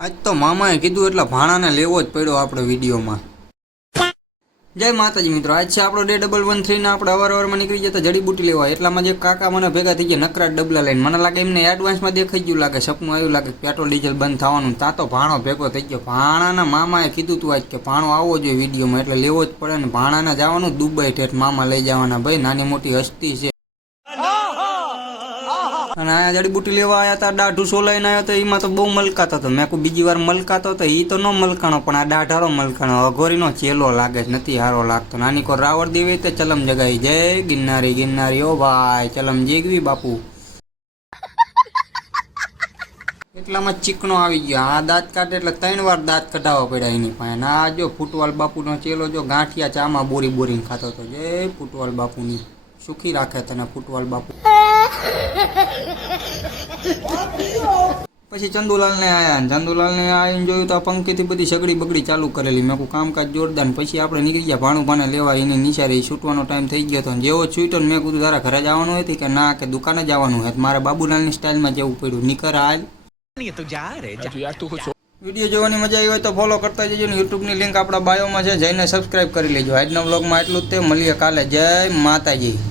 આજ તો મામાએ કીધું એટલે ભાણાને લેવો જ પડ્યો આપણે વિડીયોમાં। જય માતાજી મિત્રો, આજ છે આપણો ડે 113 ને આપણે અવારવારમાં નીકળી જતા જડીબુટી લેવા। એટલામાં જે કાકા મને ભેગા થઈ ગયા નકરા ડબલા લઈને, મને લાગે એમને એડવાન્સમાં દેખાઈ ગયું, લાગે સપનું આવ્યું, લાગે પેટ્રોલ ડીઝલ બંધ થવાનું। તા તો ભાણો ભેગો થઈ ગયો। ભાણાના મામાએ કીધું તું આજ કે ભાણો આવવો જોઈએ વિડીયોમાં, એટલે લેવો જ પડે ને। ભાણાને જવાનું દુબઈ ઠેઠ મામા લઈ જવાના, ભાઈ નાની મોટી હસ્તી છે। અને આ જડીબુટી લેવા આવ્યા હતા, દાઢું સોલાઈને આવ્યો હતો, એમાં તો બહુ મલકાતો હતો। મેં કોઈ બીજી વાર મલકાતો હતો, એ તો ન મલકાણો, પણ આ દાઢારો મલકાણો, અઘોરીનો ચેલો લાગે છે, નથી સારો લાગતો। નાની કો રાવળ દેવી તો ચલમ જગાઈ, જય ગિરનારી ગિરનારી ઓ ભાઈ, ચલમ જીગવી બાપુ। એટલામાં ચીકણો આવી ગયો, આ દાંત કાઢે એટલે 3 વાર દાંત કઢાવવા પડ્યા એની પાસે। આ જો ફૂટવાલ બાપુનો ચેલો જો ગાંઠિયા ચામાં બોરી બોરીને ખાતો હતો। જય ફૂટવાલ બાપુની સુખી રાખે તને ફૂટવાલ બાપુ। પછી ચંદુલાલને આયા, ચંદુલાલને આવીને જોયું તો આ પંખીથી બધી સગડી બગડી ચાલુ કરેલી। મેં કહું કામકાજ જોરદાર। પછી આપણે નીકળી ગયા ભાણુભાને લેવા, એની નિશારી છૂટવાનો ટાઈમ થઈ ગયો હતો। જેવો છૂટ્યો ને મેં કીધું તારા ઘરે જવાનું હતી કે ના, કે દુકાને જવાનું હોય? મારે બાબુલાલની સ્ટાઇલમાં જવું પડ્યું, નીકળ હાલ। વિડીયો જોવાની મજા આવી હોય તો ફોલો કરતા જજો ને, યુટ્યુબની લિંક આપણા બાયોમાં છે, જઈને સબસ્ક્રાઈબ કરી લેજો। આજના વ્લોગમાં એટલું જ તે, મળીએ કાલે। જય માતાજી।